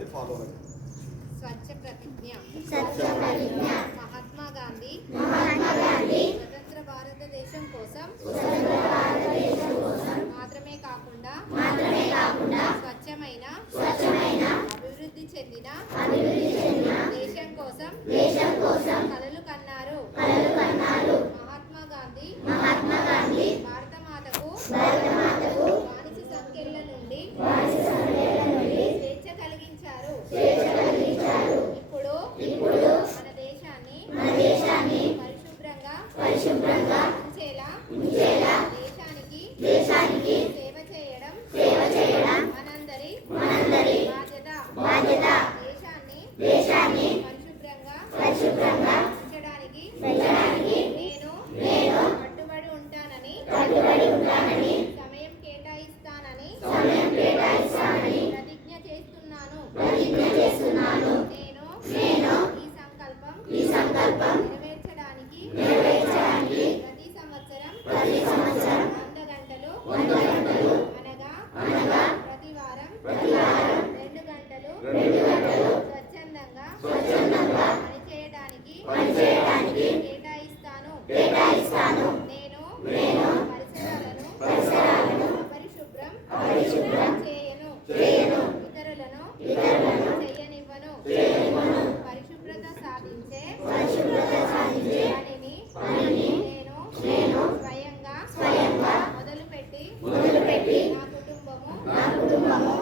అది ఫాలో అవ్వండి. స్వచ్ఛ ప్రతిజ్ఞ. మహాత్మా గాంధీ స్వతంత్ర భారతదేశం కోసం మాత్రమే కాకుండా స్వచ్ఛమైన అభివృద్ధి చెందిన దేశం కోసం కలలు కన్నారు. మహాత్మా గాంధీ భారత మాతకు బానిస సంఖ్యల నుండి స్వేచ్ఛ కలిగించారు. ఇప్పుడు మన దేశాన్ని పరిశుభ్రంగా ఉంచేలా దేశానికి సేవ చేయడం మనందరి బాధ్యత. దేశాన్ని పరిశుభ్రంగా ఉంచడానికి నేను కట్టుబడి ఉంటానని సమయం కేటాయిస్తానని ప్రతిజ్ఞ చేస్తున్నాను. నేను ఈ సంకల్పం నెరవేర్చడానికి ప్రతి సంవత్సరం 100 గంటలు అనగా ప్రతి వారం 2 గంటలు స్వచ్ఛందంగా పనిచేయడానికి కేటాయిస్తాను. నేను పరిసరాలను అపరిశుభ్రం చేయను. ఇతరులను చేయనివ్వను. పరిశుభ్రత సాధించే పనిని నేను స్వయంగా మొదలుపెట్టి నా కుటుంబము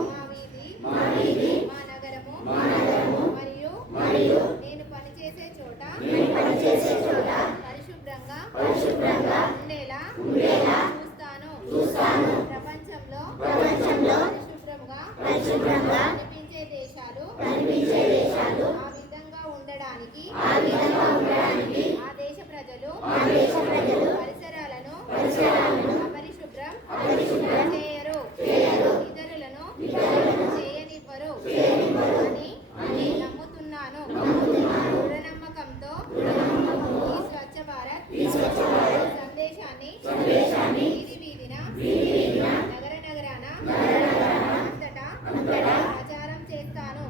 మా వీధి మా నగరము మరియు నేను పనిచేసే చోట పరిశుభ్రంగా ఉండేలా చూస్తాను. ప్రపంచంలో పరిశుభ్రంగా కనిపించే దేశాలు ఆ విధంగా ఉండడానికి ఆ దేశ ప్రజలు పరిసరాలను అపరిశుభ్రం చేయరు. ఇతరులను చేయనివ్వరు అని నమ్ముతున్నాను. దృఢ నమ్మకంతో ఈ స్వచ్ఛ భారత్ సందేశాన్ని వీధిన నగరాన అంతటా ప్రచారం చేస్తాను.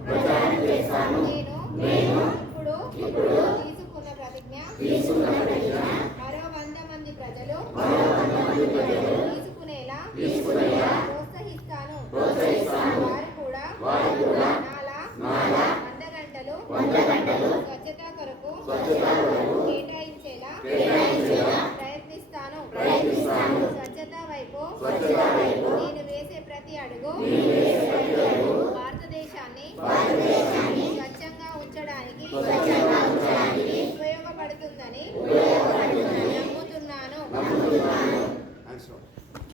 నేను ఇప్పుడు తీసుకున్న ప్రతిజ్ఞ మరో 100 మంది ప్రజలు తీసుకునేలా ప్రోత్సహిస్తాను. వారు కూడా నాలా 100 గంటలు స్వచ్ఛత కొరకు కేటాయించేలా ప్రయత్నిస్తాను. స్వచ్ఛత వైపు నేను వేసే ప్రతి అడుగు భారతదేశాన్ని